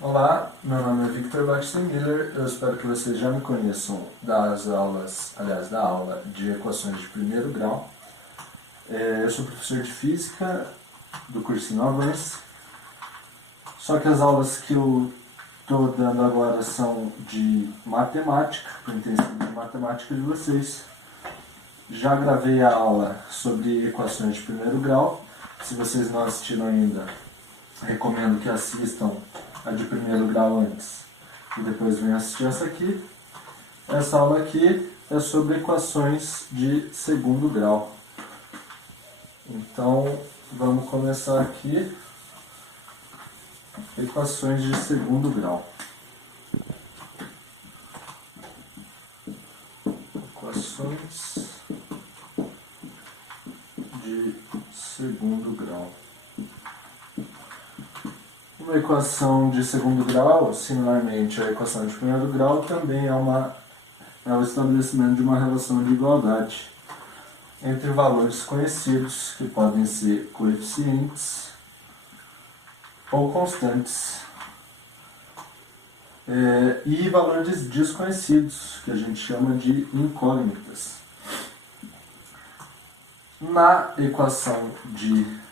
Olá, meu nome é Victor Baxter-Miller, eu espero que vocês já me conheçam das aulas, da aula de equações de primeiro grau. Eu sou professor de Física do cursinho Avance, só que as aulas que eu estou dando agora são de matemática, para o intensivo de matemática de vocês. Já gravei a aula sobre equações de primeiro grau, se vocês não assistiram ainda, recomendo que assistam a de primeiro grau antes e depois venham assistir essa aqui. Essa aula aqui é sobre equações de segundo grau. Então, vamos começar aqui. Equações de segundo grau. Equações de segundo grau. Uma equação de segundo grau, similarmente à equação de primeiro grau, também é o estabelecimento de uma relação de igualdade entre valores conhecidos, que podem ser coeficientes ou constantes, e valores desconhecidos, que a gente chama de incógnitas. Na equação de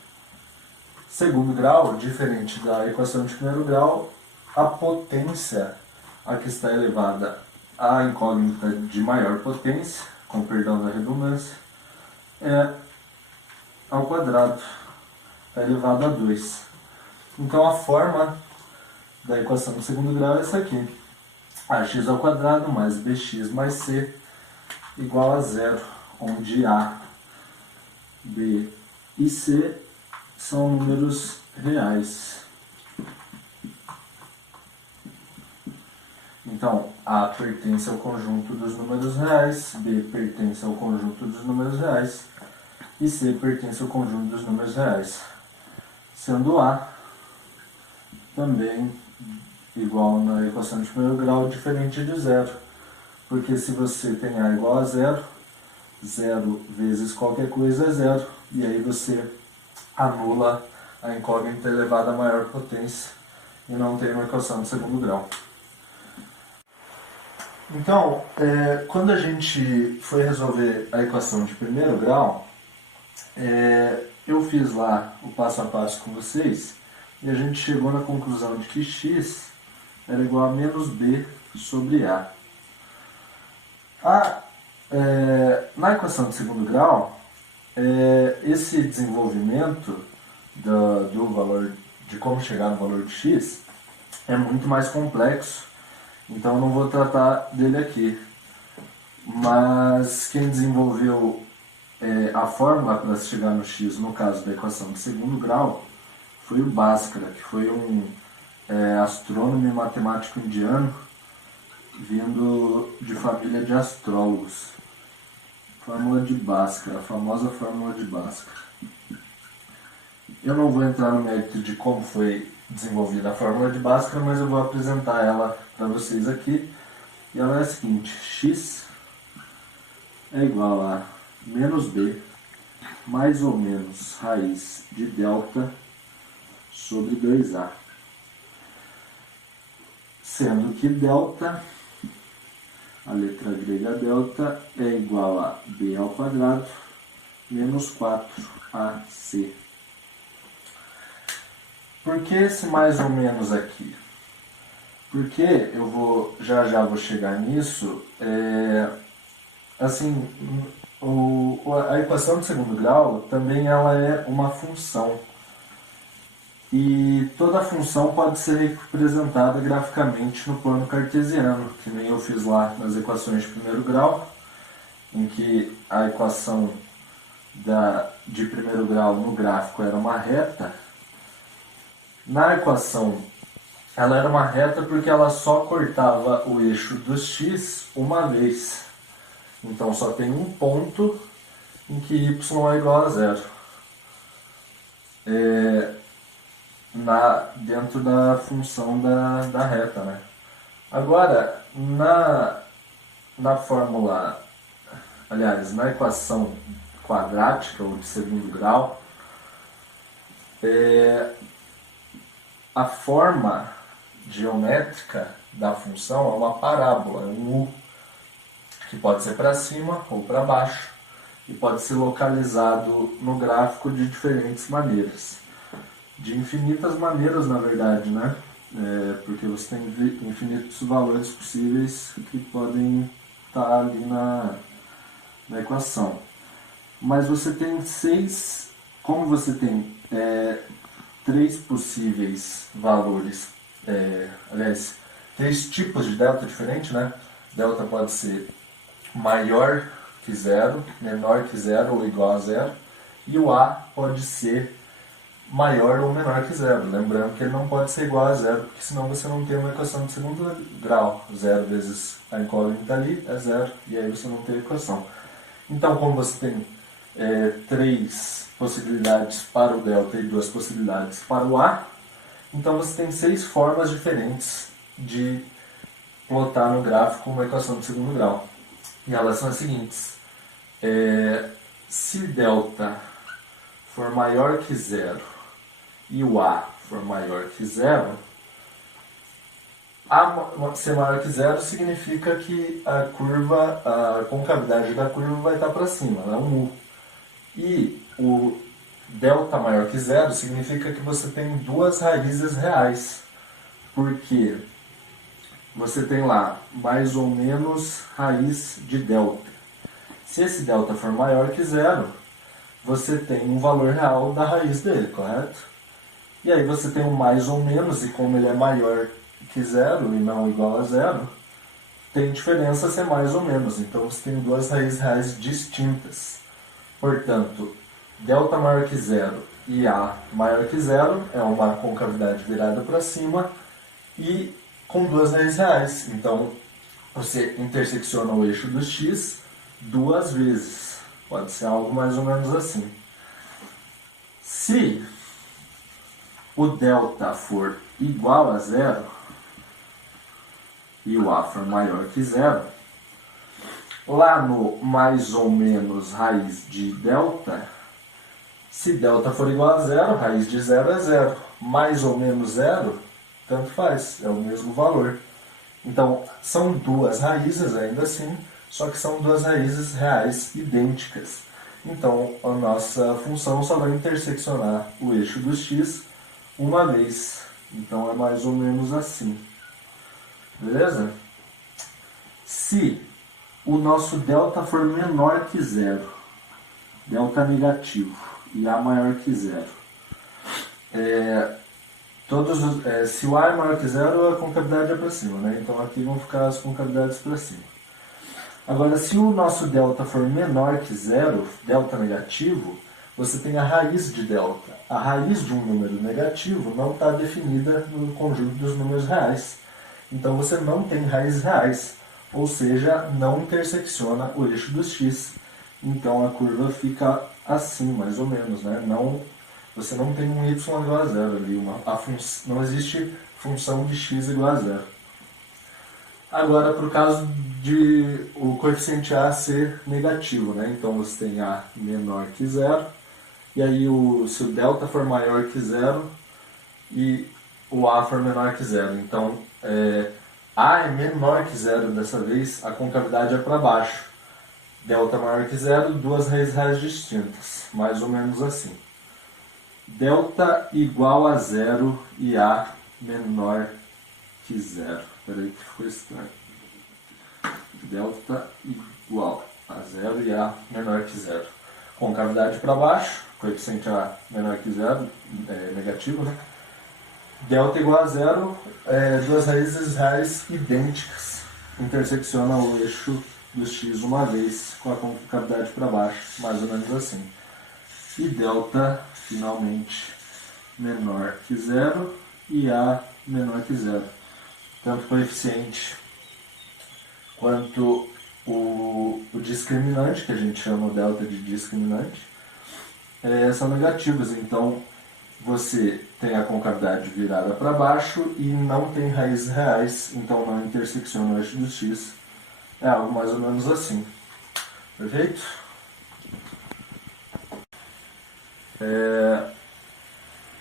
segundo grau, diferente da equação de primeiro grau, a potência a que está elevada à incógnita de maior potência, com perdão da redundância, é ao quadrado, é elevado a 2. Então a forma da equação do segundo grau é essa aqui: ax ao quadrado mais bx mais c igual a zero, onde a, b e c são números reais. Então, A pertence ao conjunto dos números reais, B pertence ao conjunto dos números reais e C pertence ao conjunto dos números reais. Sendo A também igual na equação de primeiro grau, diferente de zero. Porque se você tem A igual a zero, zero vezes qualquer coisa é zero, e aí você anula a incógnita elevada a maior potência e não tem uma equação de segundo grau. Então, quando a gente foi resolver a equação de primeiro grau, eu fiz lá o passo a passo com vocês e a gente chegou na conclusão de que x era igual a menos b sobre a. Na equação de segundo grau, esse desenvolvimento do valor, de como chegar no valor de x, é muito mais complexo, então eu não vou tratar dele aqui. Mas quem desenvolveu a fórmula para se chegar no x, no caso da equação de segundo grau, foi o Bhaskara, que foi um astrônomo e matemático indiano, vindo de família de astrólogos. Fórmula de Bhaskara, a famosa fórmula de Bhaskara. Eu não vou entrar no mérito de como foi desenvolvida a fórmula de Bhaskara, mas eu vou apresentar ela para vocês aqui. E ela é a seguinte: x é igual a menos b mais ou menos raiz de delta sobre 2a. Sendo que delta, a letra grega delta, é igual a b ao quadrado menos 4ac. Por que esse mais ou menos aqui? Porque eu já vou chegar nisso. A equação de segundo grau também ela é uma função. E toda função pode ser representada graficamente no plano cartesiano, que nem eu fiz lá nas equações de primeiro grau, em que a equação de primeiro grau no gráfico era uma reta. Na equação, ela era uma reta porque ela só cortava o eixo do x uma vez. Então só tem um ponto em que y é igual a zero. Dentro da função da reta, né? Agora, na fórmula, aliás, na equação quadrática ou de segundo grau, a forma geométrica da função é uma parábola, é um U, que pode ser para cima ou para baixo, e pode ser localizado no gráfico de diferentes maneiras. De infinitas maneiras, na verdade, né? Porque você tem infinitos valores possíveis que podem estar ali na equação. Mas você tem como você tem 3 possíveis valores, aliás, 3 tipos de delta diferentes, né? Delta pode ser maior que zero, menor que zero ou igual a zero, e o A pode ser maior ou menor que zero. Lembrando que ele não pode ser igual a zero, porque senão você não tem uma equação de segundo grau. Zero vezes a incógnita ali é zero, e aí você não tem a equação. Então, como você tem 3 possibilidades para o delta e 2 possibilidades para o A, então você tem 6 formas diferentes de plotar no gráfico uma equação de segundo grau. E elas são as seguintes. Se delta for maior que zero e o A for maior que zero, ser maior que zero significa que a concavidade da curva vai estar para cima, é um U. E o delta maior que zero significa que você tem 2 raízes reais, porque você tem lá mais ou menos raiz de delta. Se esse delta for maior que zero, você tem um valor real da raiz dele, correto? E aí você tem um mais ou menos, e como ele é maior que zero e não igual a zero, tem diferença ser mais ou menos. Então você tem 2 raízes reais distintas. Portanto, delta maior que zero e A maior que zero é uma concavidade virada para cima e com 2 raízes reais. Então, você intersecciona o eixo do x 2 vezes. Pode ser algo mais ou menos assim. Se o delta for igual a zero e o A for maior que zero, lá no mais ou menos raiz de delta, se delta for igual a zero, raiz de zero é zero. Mais ou menos zero, tanto faz, é o mesmo valor. Então, são 2 raízes ainda assim, só que são 2 raízes reais idênticas. Então, a nossa função só vai interseccionar o eixo do x uma vez. Então, é mais ou menos assim. Beleza? Se o nosso delta for menor que zero, delta negativo, e A maior que zero, se o A é maior que zero, a concavidade é para cima, né? Então aqui vão ficar as concavidades para cima. Agora, se o nosso delta for menor que zero, delta negativo, você tem a raiz de delta. A raiz de um número negativo não está definida no conjunto dos números reais. Então você não tem raízes reais, ou seja, não intersecciona o eixo do x. Então a curva fica assim, mais ou menos, né? Você não tem um y igual a zero ali, não existe função de x igual a zero. Agora, para o caso de o coeficiente A ser negativo, né? Então você tem A menor que zero, e aí se o delta for maior que zero e o A for menor que zero. Então, A é menor que zero dessa vez, a concavidade é para baixo. Delta maior que zero, 2 raízes reais distintas, mais ou menos assim. Delta igual a zero e A menor que zero. Espera aí que ficou estranho. Delta igual a zero e A menor que zero. Concavidade para baixo, coeficiente A menor que zero, negativo, né? Delta igual a zero, 2 raízes reais idênticas. Intersecciona o eixo do x uma vez com a concavidade para baixo, mais ou menos assim. E delta, finalmente, menor que zero e A menor que zero. Tanto o coeficiente quanto o discriminante, que a gente chama o delta de discriminante, são negativos. Então, você tem a concavidade virada para baixo e não tem raízes reais, então não intersecciona o eixo do x. É algo mais ou menos assim. Perfeito?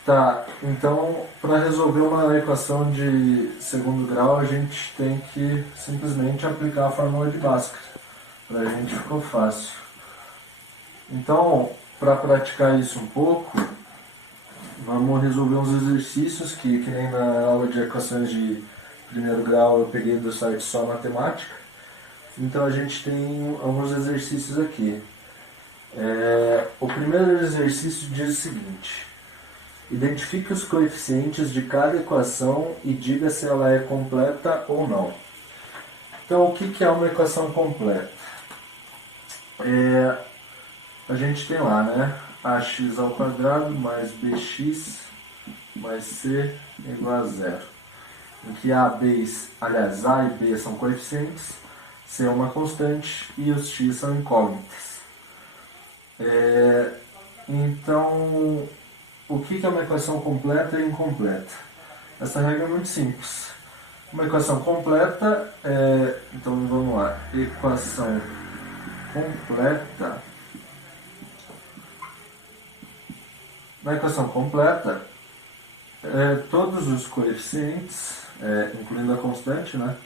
Tá, então para resolver uma equação de segundo grau a gente tem que simplesmente aplicar a fórmula de Bhaskara. Pra gente ficou fácil. Então, para praticar isso um pouco, vamos resolver uns exercícios que nem na aula de equações de primeiro grau eu peguei do site Só Matemática. Então a gente tem alguns exercícios aqui. O primeiro exercício diz o seguinte: identifique os coeficientes de cada equação e diga se ela é completa ou não. Então, o que é uma equação completa? A gente tem lá, né? ax ao quadrado mais bx mais c igual a zero. Em que A e B são coeficientes, C é uma constante e os x são incógnitas. Então, o que é uma equação completa e incompleta? Essa regra é muito simples. Uma equação completa então vamos lá, equação completa. Na equação completa, todos os coeficientes, incluindo a constante, né?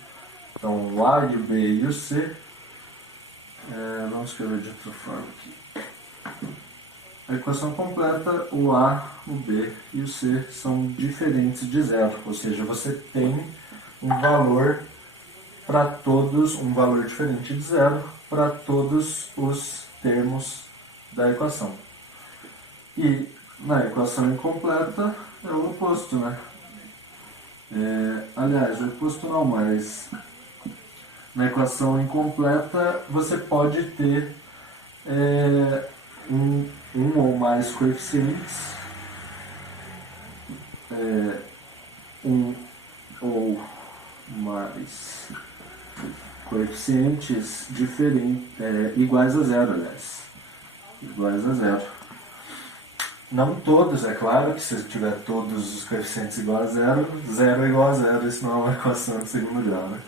Então o A, e o B e o C, vamos escrever de outra forma aqui. A equação completa, o A, o B e o C são diferentes de zero, ou seja, você tem um valor para todos, um valor diferente de zero para todos os termos da equação. E na equação incompleta é o oposto, né? Aliás, o oposto não, mas na equação incompleta você pode ter um ou mais coeficientes, um ou mais coeficientes diferentes, iguais a zero, aliás. Iguais a zero. Não todos, é claro que se tiver todos os coeficientes igual a zero, zero é igual a zero, isso não é uma equação de segundo grau, né?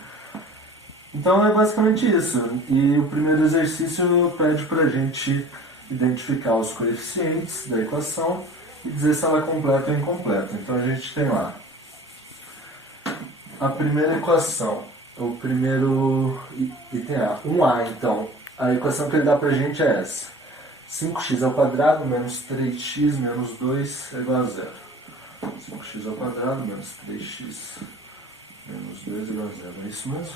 Então é basicamente isso. E o primeiro exercício pede para a gente identificar os coeficientes da equação e dizer se ela é completa ou incompleta. Então a gente tem lá a primeira equação, o primeiro item A, 1A. Então a equação que ele dá para a gente é essa: 5x ao quadrado menos 3x menos 2 é igual a zero. 5x ao quadrado menos 3x menos 2 é igual a zero. É isso mesmo?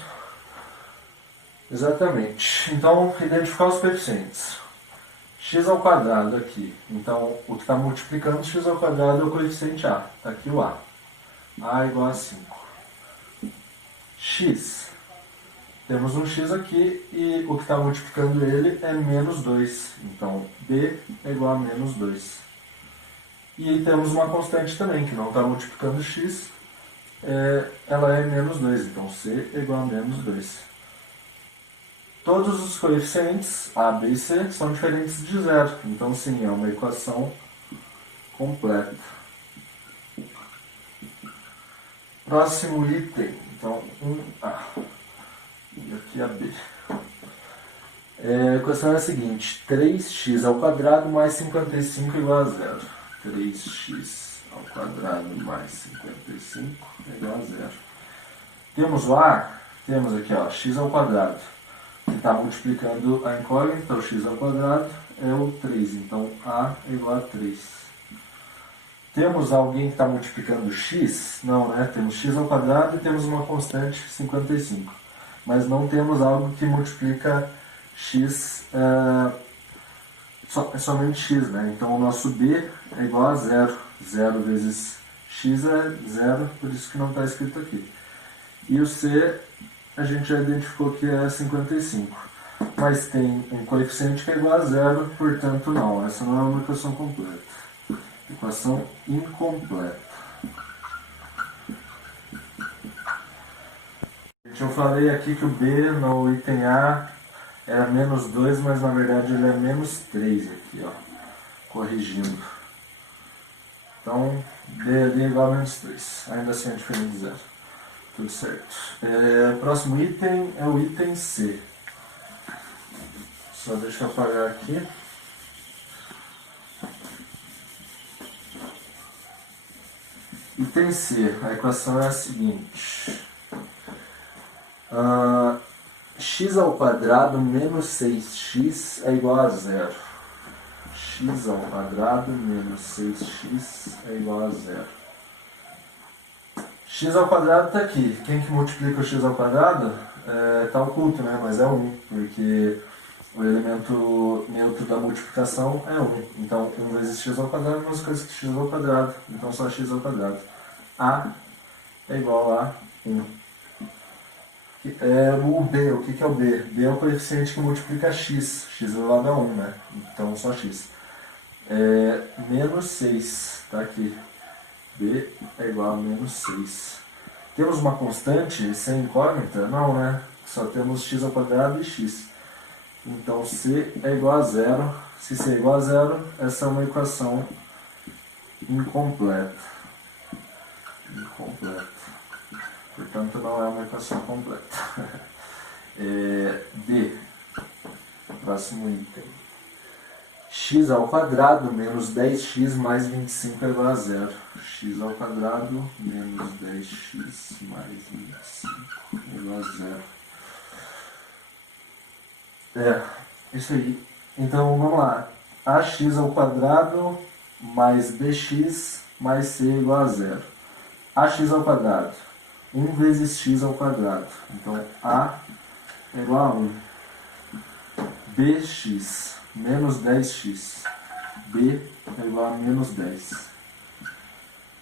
Exatamente. Então, identificar os coeficientes. X ao quadrado aqui. Então, o que está multiplicando x ao quadrado é o coeficiente A. Está aqui o A. A igual a 5. X. Temos um x aqui e o que está multiplicando ele é menos 2. Então, B é igual a menos 2. E temos uma constante também, que não está multiplicando x. Ela é menos 2. Então, C é igual a menos 2. Todos os coeficientes, A, B e C, são diferentes de zero. Então, sim, é uma equação completa. Próximo item. Então, 1A. E aqui a B. A equação é a seguinte: 3x ao quadrado mais 55 igual a zero. 3x ao quadrado mais 55 é igual a zero. Temos o A? Temos aqui, ó, x ao quadrado. Que está multiplicando a incógnita, o x ao quadrado, é o 3. Então, A é igual a 3. Temos alguém que está multiplicando x? Não, né? Temos x ao quadrado e temos uma constante 55. Mas não temos algo que multiplica x, somente x, né? Então o nosso b é igual a zero. 0 vezes x é 0, por isso que não está escrito aqui. E o c a gente já identificou que é 55. Mas tem um coeficiente que é igual a zero, portanto não. Essa não é uma equação completa. Equação incompleta. Eu falei aqui que o B no item A era menos 2, mas na verdade ele é menos 3 aqui, ó, corrigindo. Então, B ali é igual a menos 3, ainda assim é diferente de zero. Tudo certo. Próximo item é o item C. Só deixa eu apagar aqui. Item C, a equação é a seguinte. X ao quadrado menos 6x é igual a zero. X ao quadrado menos 6x é igual a zero. X ao quadrado está aqui. Quem que multiplica o x ao quadrado está oculto, né? Mas é 1, porque o elemento neutro da multiplicação é 1. Então, 1 vezes x ao quadrado é a mesma coisa que x ao quadrado. Então, só x ao quadrado. A é igual a 1. O B, o que é o B? B é o coeficiente que multiplica x. X elevado a 1, né? Então, só x. Menos 6, tá aqui. B é igual a menos 6. Temos uma constante sem incógnita? Não, né? Só temos x ao quadrado e x. Então, C é igual a zero. Se C é igual a zero, essa é uma equação incompleta. Portanto, não é uma equação completa. D. Próximo item. X ao quadrado menos 10x mais 25 é igual a zero. X ao quadrado menos 10x mais 25 é igual a zero. Isso aí. Então, vamos lá. AX ao quadrado mais BX mais C é igual a zero. AX ao quadrado. 1 vezes x ao quadrado. Então, A é igual a 1. BX menos 10x. B é igual a menos 10.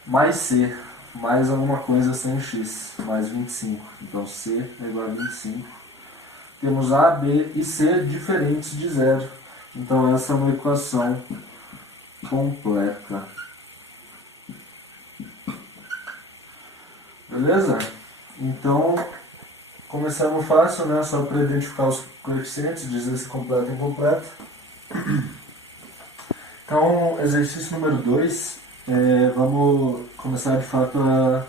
Mais C, mais alguma coisa sem o x, mais 25. Então, C é igual a 25. Temos A, B e C diferentes de zero. Então, essa é uma equação completa. Beleza? Então, começamos fácil, né? Só para identificar os coeficientes, dizer se completo ou incompleto. Então, exercício número 2, vamos começar de fato a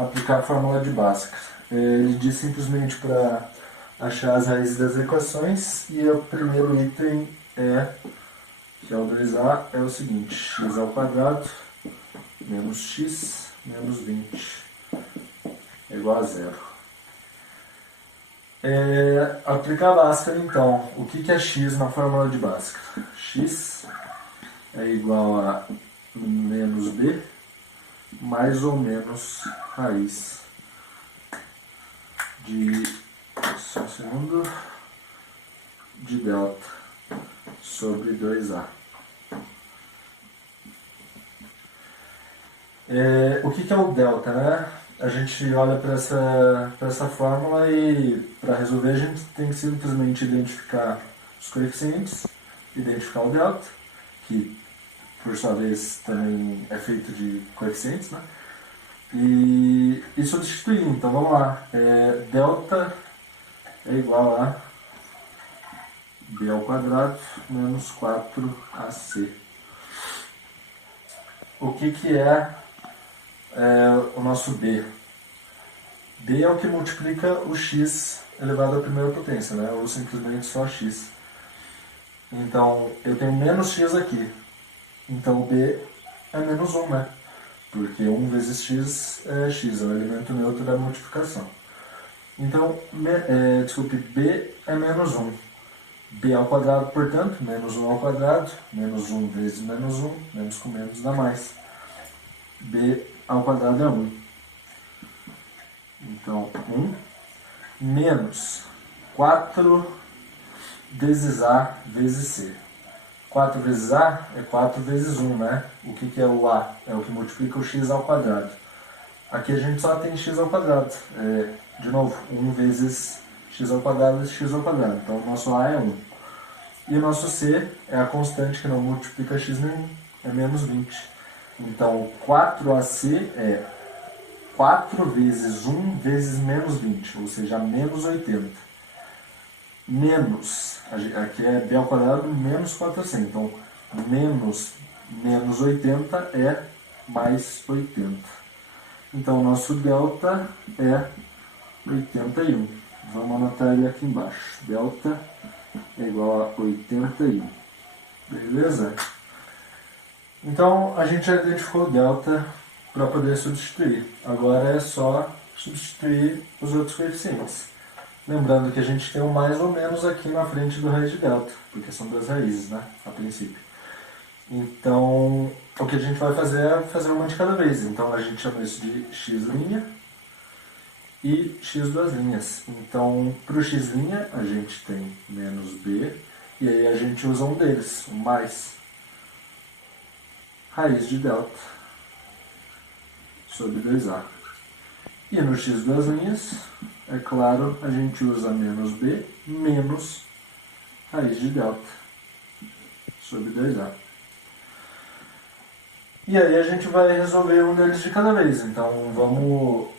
aplicar a fórmula de Bhaskara. Ele diz simplesmente para achar as raízes das equações e o primeiro item que é o 2a, é o seguinte: x ao quadrado menos x menos 20 é igual a zero. Aplicar a Bhaskara, então. O que é x na fórmula de Bhaskara? X é igual a menos b mais ou menos raiz de, só um segundo, de delta sobre 2a. O que é o delta, né? A gente olha para essa fórmula e, para resolver, a gente tem que simplesmente identificar os coeficientes, identificar o delta, que, por sua vez, também é feito de coeficientes, né? E substituir. Então, vamos lá. Delta é igual a b ao quadrado menos 4ac. O que é o nosso b? B é o que multiplica o x elevado à primeira potência, né? Ou simplesmente só x. Então, eu tenho menos x aqui. Então, o b é menos 1, né? Porque 1 vezes x é x, é o elemento neutro da multiplicação. Então, b é menos 1. B ao quadrado, portanto, menos 1 ao quadrado, menos 1 vezes menos 1, menos com menos dá mais. B ao quadrado é 1. Então, 1 menos 4 vezes A vezes C. 4 vezes A é 4 vezes 1, né? O que é o A? É o que multiplica o x ao quadrado. Aqui a gente só tem x ao quadrado. De novo, 1 vezes x ao quadrado é x ao quadrado. Então, o nosso A é 1. E o nosso C é a constante que não multiplica x nenhum, é menos 20. Então, 4ac é 4 vezes 1 vezes menos 20, ou seja, menos 80. Menos, aqui é b ao quadrado menos 4ac. Então, menos 80 é mais 80. Então, o nosso delta é 81. Vamos anotar ele aqui embaixo. Delta é igual a 81. Beleza? Então, a gente já identificou o delta para poder substituir. Agora é só substituir os outros coeficientes. Lembrando que a gente tem um mais ou menos aqui na frente do raiz de delta, porque são duas raízes, né, a princípio. Então, o que a gente vai fazer é fazer uma de cada vez. Então, a gente chama isso de x' e x duas linhas. Então, para o x', a gente tem menos b, e aí a gente usa um deles, o mais raiz de delta sobre 2a. E no x duas linhas, é claro, a gente usa menos b menos raiz de delta sobre 2a. E aí a gente vai resolver um deles de cada vez. Então vamos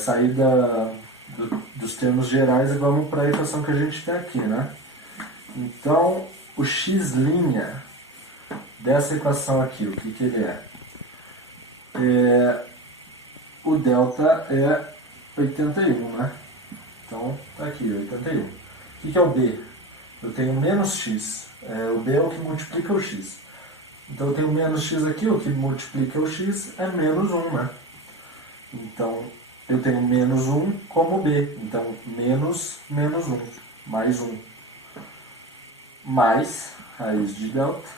sair dos termos gerais e vamos para a equação que a gente tem aqui, né? Então o x' dessa equação aqui, o que ele é? O delta é 81, né? Então tá aqui, 81. O que é o b? Eu tenho menos x. O b é o que multiplica o x. Então eu tenho menos x aqui, o que multiplica o x é menos 1, né? Então eu tenho menos 1 como b. Então menos 1, mais 1. Mais raiz de delta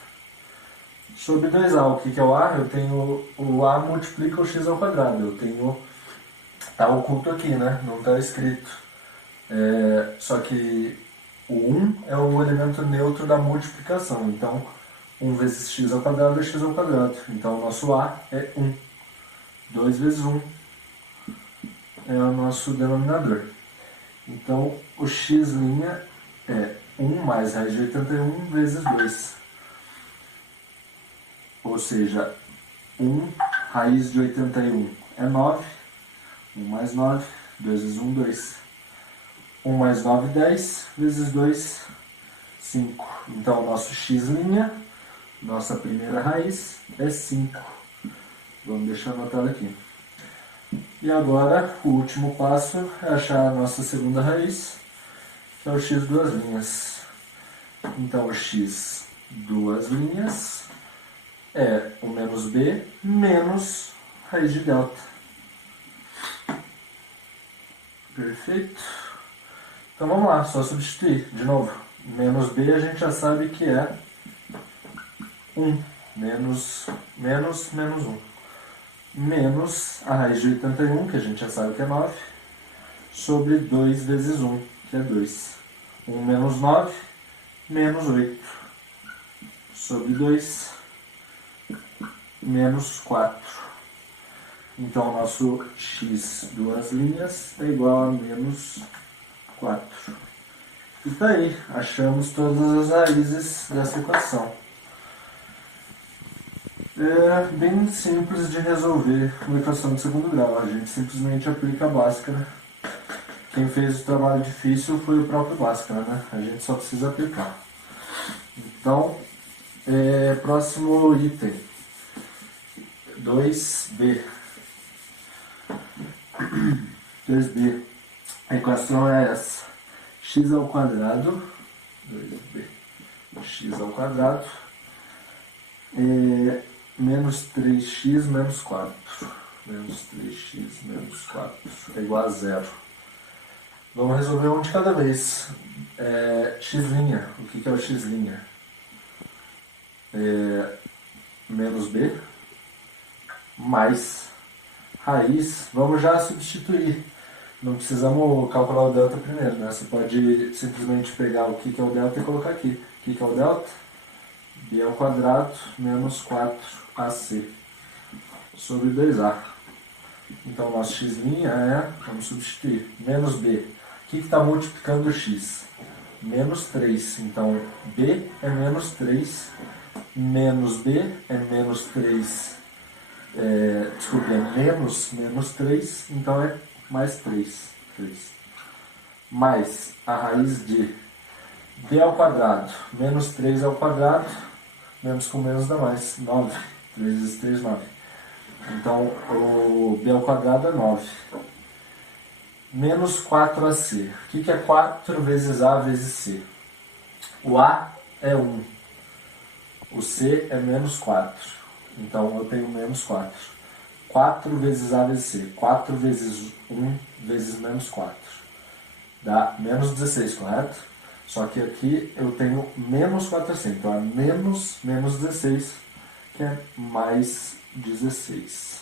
sobre 2a. O que é o a? Eu tenho o a multiplica o x ao quadrado. Eu tenho... Está oculto aqui, né? Não está escrito. Só que o 1 é o elemento neutro da multiplicação. Então 1 vezes x ao quadrado é x ao quadrado. Então o nosso a é 1. 2 vezes 1 é o nosso denominador. Então o x' é 1 mais raiz de 81 vezes 2. Ou seja, 1 raiz de 81 é 9. 1 mais 9, 2 vezes 1, 2. 1 mais 9, 10, vezes 2, 5. Então o nosso x', nossa primeira raiz, é 5. Vamos deixar anotado aqui. E agora, o último passo é achar a nossa segunda raiz, que é o x duas linhas. Então, o x duas linhas é o menos b menos raiz de delta. Perfeito? Então, vamos lá, só substituir. De novo, menos b a gente já sabe que é 1. Menos 1. Menos a raiz de 81, que a gente já sabe que é 9, sobre 2 vezes 1, que é 2. 1 menos 9, menos 8, sobre 2, menos 4. Então, o nosso x duas linhas é igual a menos 4. E tá aí, achamos todas as raízes dessa equação. É bem simples de resolver uma equação de segundo grau. A gente simplesmente aplica a Bhaskara. Quem fez o trabalho difícil foi o próprio Bhaskara, né? A gente só precisa aplicar. Então, próximo item. 2b. 2b. A equação é essa. X ao quadrado. 2b. X ao quadrado. Menos 3x menos 4. Menos 3x menos 4 é igual a 0. Vamos resolver um de cada vez. X'. O que é o x'? Menos b mais raiz. Vamos já substituir. Não precisamos calcular o delta primeiro, né? Você pode simplesmente pegar o que é o delta e colocar aqui. O que é o delta? B ao quadrado menos 4ac sobre 2a. Então, nosso x' vamos substituir, menos b. O que está multiplicando o x? Menos 3. Então, b é menos 3, menos b é menos 3. Desculpe, é menos 3, então é mais 3. Mais a raiz de b ao quadrado menos 3 ao quadrado, menos com menos dá mais, 9. 3 vezes 3, 9. Então, o b ao quadrado é 9. Menos 4ac. O que é 4 vezes a vezes c? O a é 1. O c é menos 4. Então, eu tenho menos 4. 4 vezes A vezes C. 4 vezes 1 vezes menos 4. Dá menos 16, correto? Só que aqui eu tenho menos 4AC. Então é menos 16, que é mais 16.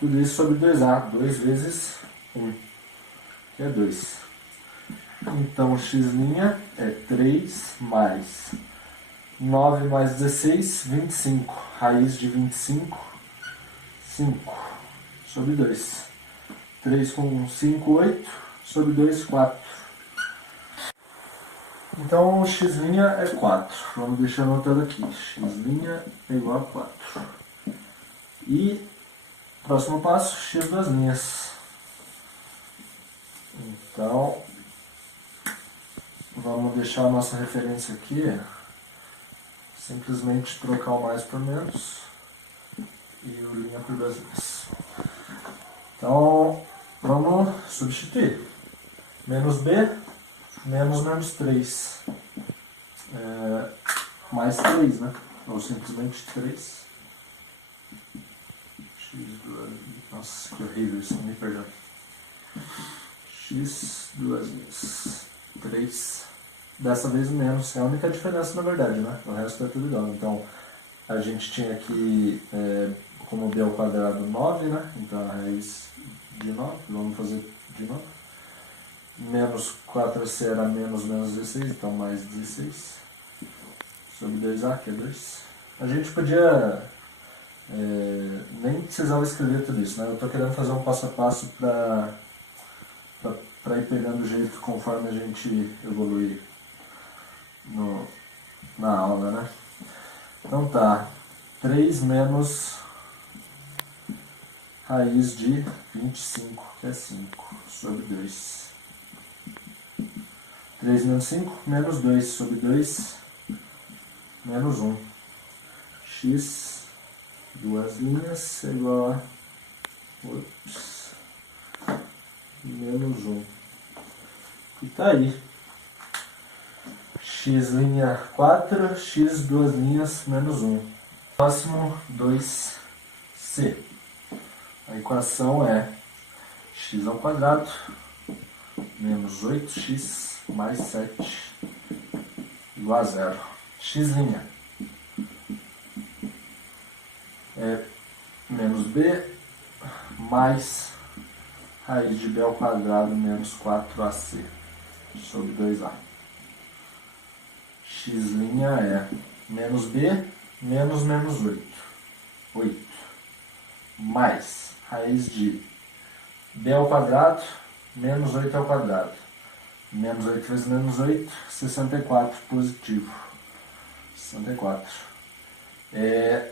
Tudo isso sobre 2A. 2 vezes 1, que é 2. Então x' é 3 mais 9 mais 16, 25. Raiz de 25, 5 sobre 2. 3 com 5, 8. Sobre 2, 4. Então o x' é 4. Vamos deixar anotado aqui. X' é igual a 4. E próximo passo, x duas linhas. Então vamos deixar a nossa referência aqui. Simplesmente trocar o mais por menos e o linha por duas linhas. Então vamos substituir. Menos b, menos 3. Mais 3, né? Ou simplesmente 3. X duas... Nossa, que horrível isso, me perdoe. X duas linhas. 3. Dessa vez menos. É a única diferença na verdade, né? O resto é tudo igual. Então a gente tinha aqui como b ao quadrado 9, né? Então a raiz de 9. Vamos fazer de novo. Menos 4AC era menos 16, então mais 16. Sobre 2A, que é 2. A gente podia... nem precisava escrever tudo isso, né? Eu estou querendo fazer um passo a passo para ir pegando o jeito conforme a gente evolui na aula, né? Então tá. 3 menos raiz de 25, que é 5, sobre 2. 3 menos 5, menos 2 sobre 2, menos 1. X, duas linhas, é igual a menos 1. E tá aí. X' 4, x duas linhas, menos 1. Próximo, 2C. A equação é x ao quadrado menos 8x mais 7 igual a 0. X' é menos b mais raiz de b ao quadrado menos 4ac sobre 2a. X' é menos b menos 8 mais raiz de b ao quadrado menos 8 ao quadrado. Menos 8 vezes menos 8, 64 positivo. 64.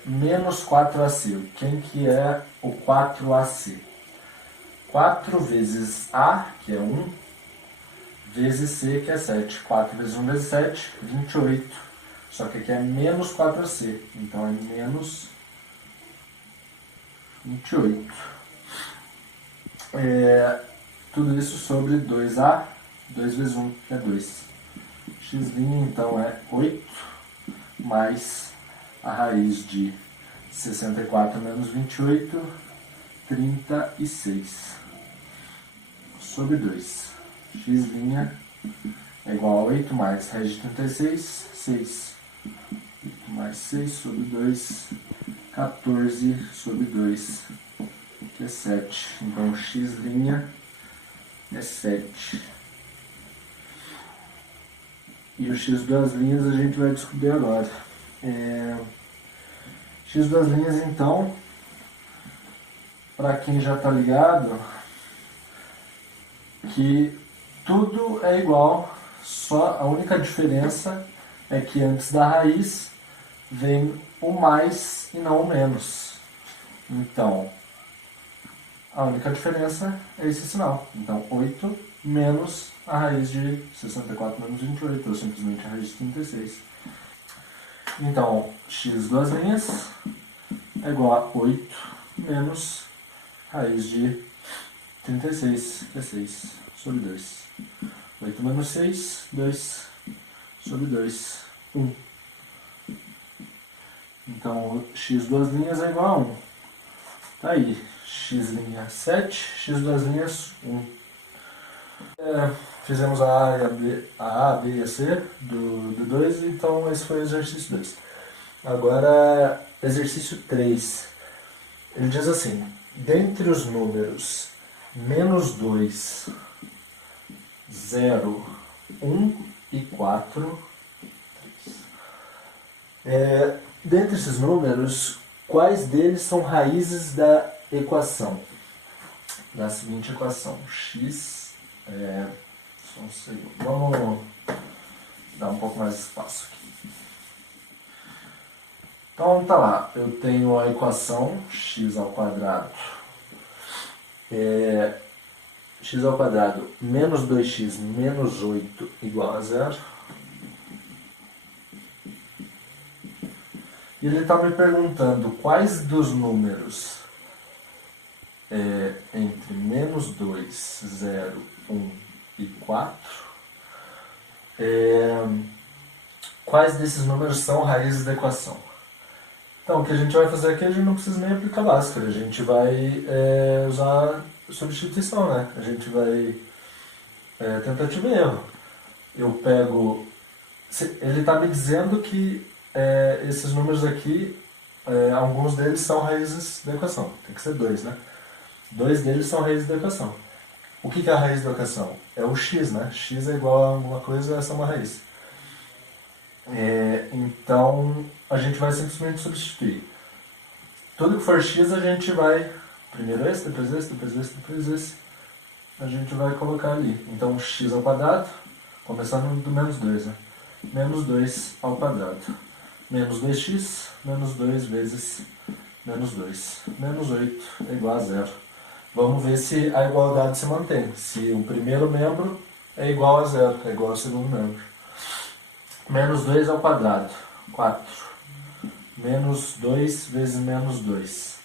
Menos 4ac. Quem que é o 4ac? 4 vezes a, que é 1, vezes c, que é 7. 4 vezes 1 vezes 7, 28. Só que aqui é menos 4ac. Então é menos 28. Tudo isso sobre 2a, 2 vezes 1, que é 2. X' então é 8 mais a raiz de 64 menos 28, 36. Sobre 2. X' é igual a 8 mais raiz de 36, 6. 8 mais 6 sobre 2, 14 sobre 2, que é 7. Então X' é 7. E o x duas linhas a gente vai descobrir agora. X duas linhas, então, para quem já está ligado, que tudo é igual, só a única diferença é que antes da raiz vem o mais e não o menos. Então, a única diferença é esse sinal. Então, 8 menos a raiz de 64 menos 28, ou simplesmente a raiz de 36. Então, x duas linhas é igual a 8 menos raiz de 36, que é 6, sobre 2. 8 menos 6, 2, sobre 2, 1. Então, x duas linhas é igual a 1. Tá aí, x' 7, x duas linhas 1. Fizemos a A, B e a C do 2, então esse foi o exercício 2. Agora, exercício 3. Ele diz assim: dentre os números menos 2, 0, 1 e 4, dentre esses números, quais deles são raízes da equação? Da seguinte equação: x. Só um segundo. Vamos dar um pouco mais de espaço aqui. Então tá lá, eu tenho a equação x ao quadrado. X ao quadrado menos 2x menos 8 igual a 0. E ele está me perguntando quais dos números entre menos 2, 0, 1 e 4, quais desses números são raízes da equação. Então, o que a gente vai fazer aqui, a gente não precisa nem aplicar Bhaskara, a gente vai usar substituição, né? A gente vai tentativa e erro. Eu pego... Ele está me dizendo que esses números aqui, alguns deles são raízes da equação. Tem que ser 2, né? 2 deles são raízes da equação. O que é a raiz da equação? É o x, né? X é igual a alguma coisa, essa é uma raiz. Então, a gente vai simplesmente substituir. Tudo que for x, a gente vai... Primeiro esse, depois esse, depois esse, depois esse. A gente vai colocar ali. Então, x ao quadrado, começando do menos 2, né? Menos 2 ao quadrado. Menos 2x, menos 2 vezes menos 2. Menos 8 é igual a 0. Vamos ver se a igualdade se mantém. Se o primeiro membro é igual a 0, é igual ao segundo membro. Menos 2 ao quadrado, 4. Menos 2 vezes menos 2,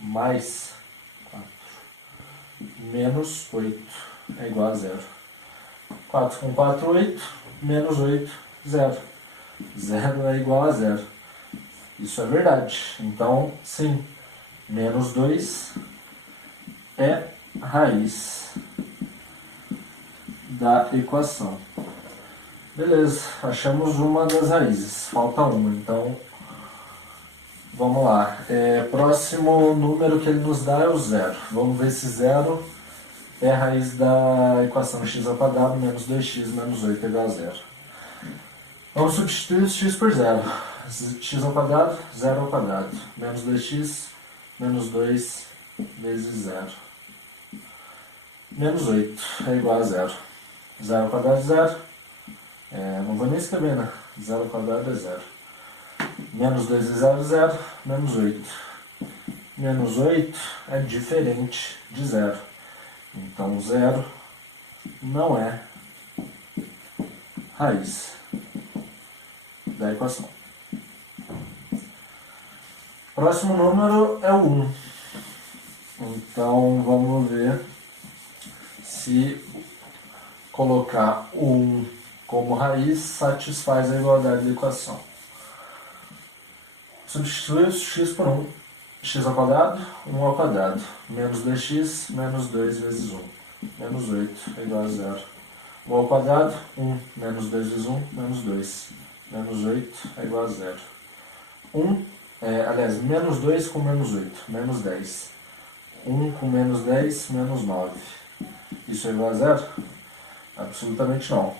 mais 4. Menos 8 é igual a 0. 4 com 4, 8. Menos 8, 0. 0 é igual a 0. Isso é verdade. Então, sim, menos 2 é raiz da equação. Beleza, achamos uma das raízes, falta uma, então vamos lá. Próximo número que ele nos dá é o 0. Vamos ver se 0 é a raiz da equação x ao quadrado menos 2x menos 8 igual a 0. Vamos substituir x por 0. X ao quadrado, 0 ao quadrado. Menos 2x, menos 2 vezes 0. Menos 8 é igual a 0. 0 ao quadrado é 0. Não vou nem escrever, né? 0 ao quadrado é 0. Menos 2 vezes 0 é 0. Menos 8. Menos 8 é diferente de 0. Então 0 não é raiz da equação. Próximo número é o 1. Então vamos ver se colocar o 1 como raiz satisfaz a igualdade da equação. Substitui o x por 1. X ao quadrado, 1 ao quadrado. Menos 2x, menos 2 vezes 1. Menos 8 é igual a 0. 1 ao quadrado, 1. Menos 2 vezes 1, menos 2. Menos 8 é igual a 0. 1, menos 2 com menos 8, menos 10. 1 com menos 10, menos 9. Isso é igual a 0? Absolutamente não.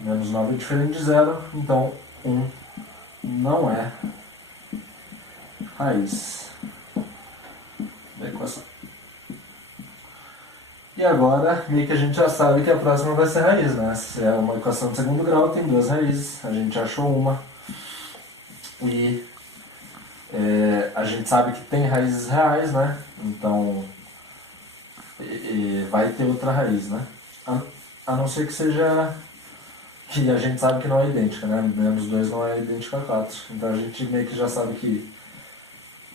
Menos 9 é diferente de 0, então 1 não é raiz da equação. E agora, meio que a gente já sabe que a próxima vai ser raiz, né? Se é uma equação de segundo grau, tem duas raízes, a gente achou uma. E a gente sabe que tem raízes reais, né? Então, vai ter outra raiz, né? A não ser que seja... que a gente sabe que não é idêntica, né? Menos 2 não é idêntico a 4. Então a gente meio que já sabe que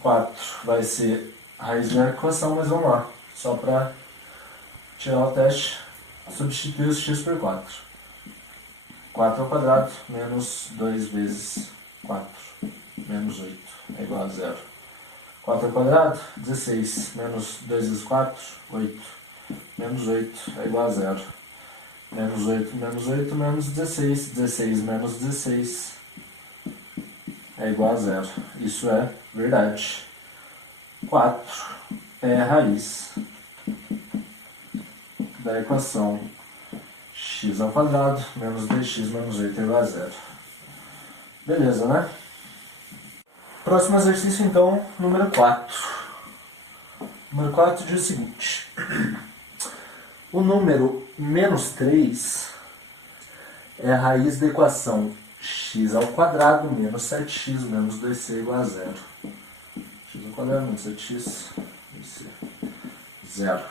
4 vai ser raiz da equação, mas vamos lá. Só para tirar o teste, substituir os x por 4. 4 ao quadrado, menos 2 vezes 4, menos 8, é igual a 0. 4 ao quadrado, 16. Menos 2 vezes 4, 8. Menos 8 é igual a zero. Menos 8, menos 16. 16 menos 16 é igual a zero. Isso é verdade. 4 é a raiz da equação x ao quadrado menos 2x menos 8 é igual a zero. Beleza, né? Próximo exercício, então, número 4. Número 4 diz o seguinte. O número menos 3 é a raiz da equação x ao quadrado menos 7x menos 2c é igual a zero. X ao quadrado menos 7x, 2c, zero.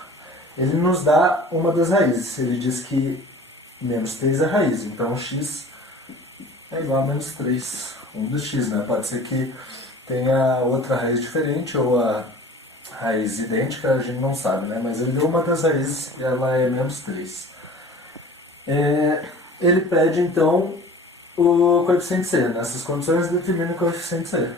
Ele nos dá uma das raízes. Ele diz que menos 3 é a raiz, então x é igual a menos 3. Um dos x, né? Pode ser que tenha outra raiz diferente ou a raiz idêntica, a gente não sabe, né? Mas ele deu uma das raízes e ela é menos 3. Ele pede, então, o coeficiente c. Nessas condições, determina o coeficiente c.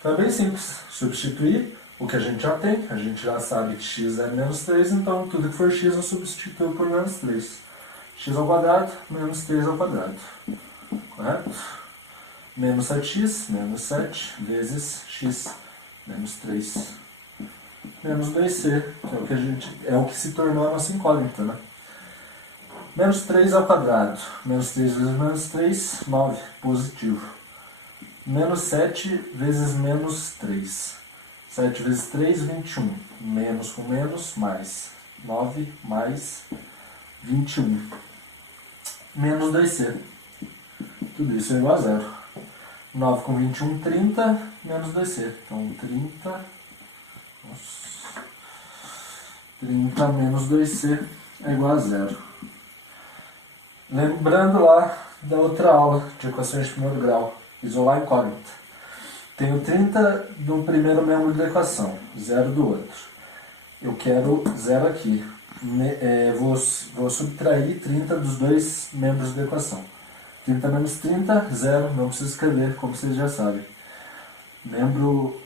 Então é bem simples. Substituir o que a gente já tem. A gente já sabe que x é menos 3, então tudo que for x eu substituo por menos 3. X ao quadrado, menos 3 ao quadrado. Correto? Menos 7x, menos 7, vezes x, menos 3. Menos 2c, que é o que se tornou a nossa incógnita, né? Menos 3 ao quadrado. Menos 3 vezes menos 3, 9, positivo. Menos 7 vezes menos 3. 7 vezes 3, 21. Menos com menos, mais. 9 mais 21. Menos 2c. Tudo isso é igual a zero. 9 com 21, 30, menos 2c. Então, 30 menos 2c é igual a zero. Lembrando lá da outra aula de equações de primeiro grau, isolar incógnita. Tenho 30 do primeiro membro da equação, 0 do outro. Eu quero 0 aqui. Vou subtrair 30 dos dois membros da equação. 30 menos 30, 0, não preciso escrever, como vocês já sabem. Elemento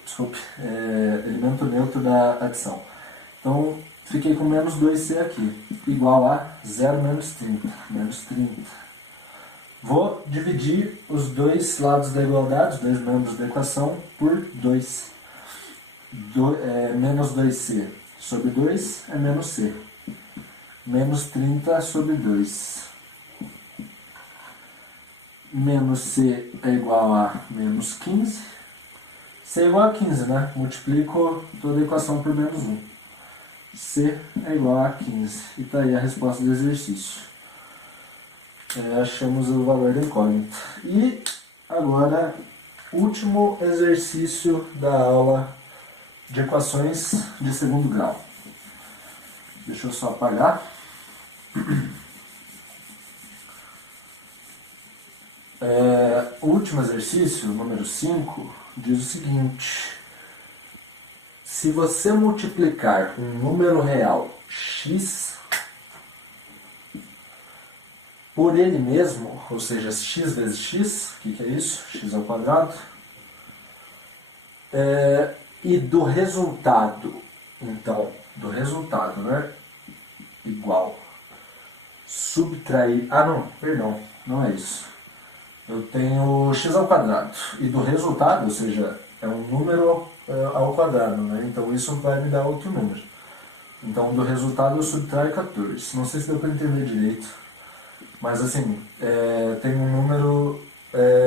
neutro da adição. Então, fiquei com menos 2c aqui, igual a 0 menos 30, menos 30. Vou dividir os dois lados da igualdade, os dois membros da equação, por 2. Menos 2c sobre 2 é menos c. Menos 30 sobre 2. Menos c é igual a menos 15. C é igual a 15, né? Multiplico toda a equação por menos 1. C é igual a 15. E está aí a resposta do exercício. Achamos o valor da incógnita. E agora, último exercício da aula de equações de segundo grau. Deixa eu só apagar. O último exercício, número 5, diz o seguinte. Se você multiplicar um número real x por ele mesmo, ou seja, x vezes x, o que é isso? X ao quadrado. E do resultado, então, né? Igual. Subtrair... não é isso. Eu tenho x ao quadrado. E do resultado, ou seja, é um número ao quadrado, né? Então isso vai me dar outro número. Então do resultado eu subtraio 14. Não sei se deu para entender direito. Mas assim, tem um número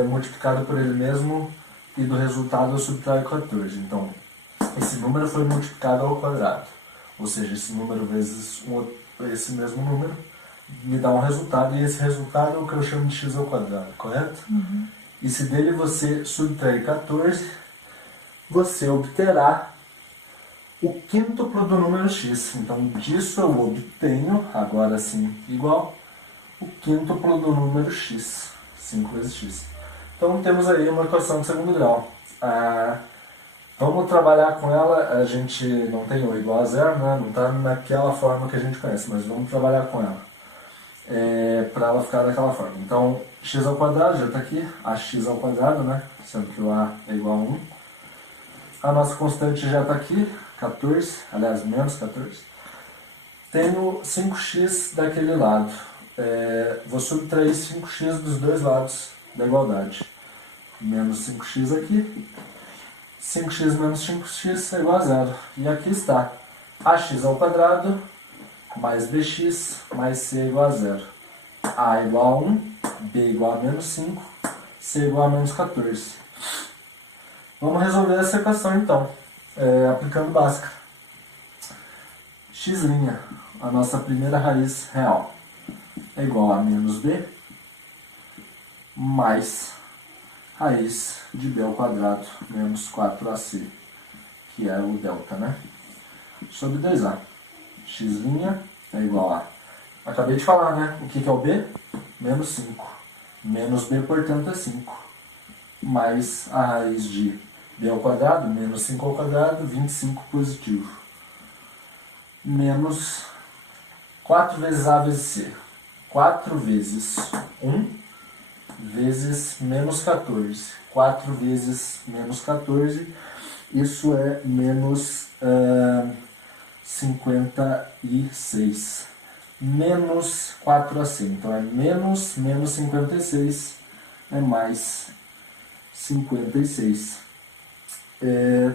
multiplicado por ele mesmo e do resultado eu subtraio 14. Então, esse número foi multiplicado ao quadrado. Ou seja, esse número vezes esse mesmo número me dá um resultado, e esse resultado é o que eu chamo de x ao quadrado, correto? Uhum. E se dele você subtrair 14, você obterá o quíntuplo do número x. Então, disso eu obtenho, agora sim, igual, o quíntuplo do número x, 5 vezes x. Então, temos aí uma equação de segundo grau. Vamos trabalhar com ela, a gente não tem o igual a zero, né? Não está naquela forma que a gente conhece, mas vamos trabalhar com ela. Para ela ficar daquela forma. Então, x ao quadrado já está aqui, ax ao quadrado, né? Sendo que o a é igual a 1. A nossa constante já está aqui, 14, aliás, menos 14. Tenho 5x daquele lado. Vou subtrair 5x dos dois lados da igualdade. Menos 5x aqui. 5x menos 5x é igual a zero. E aqui está ax ao quadrado mais bx mais c é igual a zero. A igual a 1, b igual a menos 5, c igual a menos 14. Vamos resolver essa equação então, aplicando básica. X', a nossa primeira raiz real, é igual a menos b mais raiz de b ao quadrado menos 4ac, que é o delta, né? Sobre 2a. X' é igual a... Acabei de falar, né? O que é o b? Menos 5. Menos b, portanto, é 5. Mais a raiz de b ao quadrado, menos 5 ao quadrado, 25 positivo. Menos 4 vezes a vezes c. 4 vezes 1 vezes menos 14. 4 vezes menos 14, isso é menos 56. Menos 4ac. Então é menos 56 é mais 56.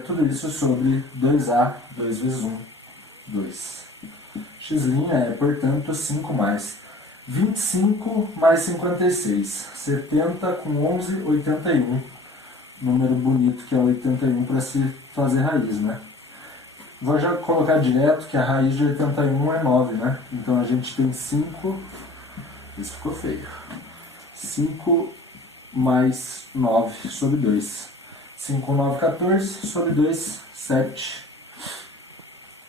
Tudo isso sobre 2a, 2 vezes 1, 2. X' é, portanto, 5 mais 25 mais 56. 70 com 11, 81. Número bonito que é 81 para se fazer raiz, né? Vou já colocar direto que a raiz de 81 é 9, né? Então a gente tem 5, isso ficou feio, 5 mais 9 sobre 2. 5, 9, 14, sobre 2, 7.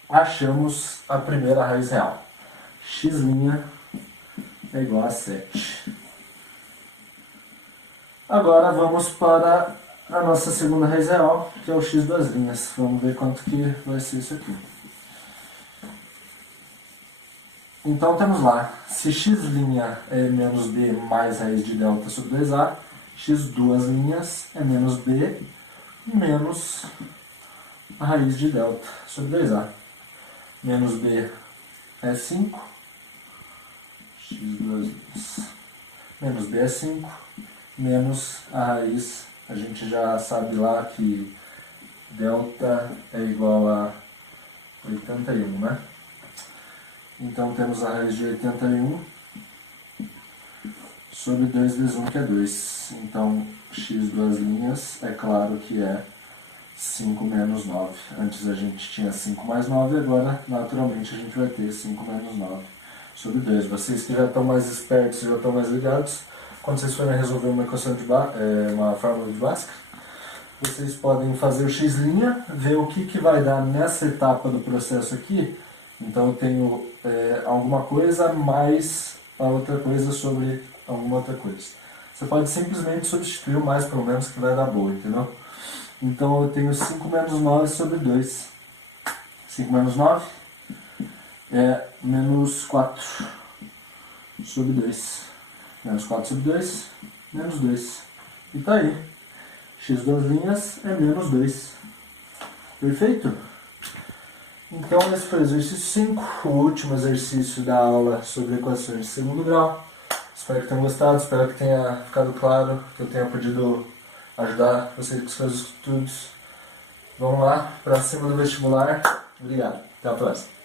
Achamos a primeira raiz real. X' é igual a 7. Agora vamos para a nossa segunda raiz real, que é o x duas linhas. Vamos ver quanto que vai ser isso aqui. Então temos lá, se x' é menos b mais raiz de delta sobre 2a, x duas linhas é menos b menos a raiz de delta sobre 2a. Menos b é 5, x duas linhas. Menos b é 5, menos a raiz, a gente já sabe lá que delta é igual a 81, né? Então temos a raiz de 81 sobre 2 vezes 1, que é 2. Então x duas linhas, é claro que é 5 menos 9. Antes a gente tinha 5 mais 9, agora naturalmente a gente vai ter 5 menos 9 sobre 2. Vocês que já estão mais espertos, já estão mais ligados, quando vocês forem resolver uma equação de uma fórmula de Bhaskara, vocês podem fazer o x', ver o que vai dar nessa etapa do processo aqui. Então eu tenho alguma coisa mais a outra coisa sobre alguma outra coisa. Você pode simplesmente substituir o mais por menos que vai dar boa, entendeu? Então eu tenho 5 menos 9 sobre 2. 5 menos 9 é menos 4 sobre 2. Menos 4 sobre 2, menos 2. E tá aí. X duas linhas é menos 2. Perfeito? Então esse foi o exercício 5, o último exercício da aula sobre equações de segundo grau. Espero que tenham gostado, espero que tenha ficado claro, que eu tenha podido ajudar vocês com os seus estudos. Vamos lá, para cima do vestibular. Obrigado, até a próxima.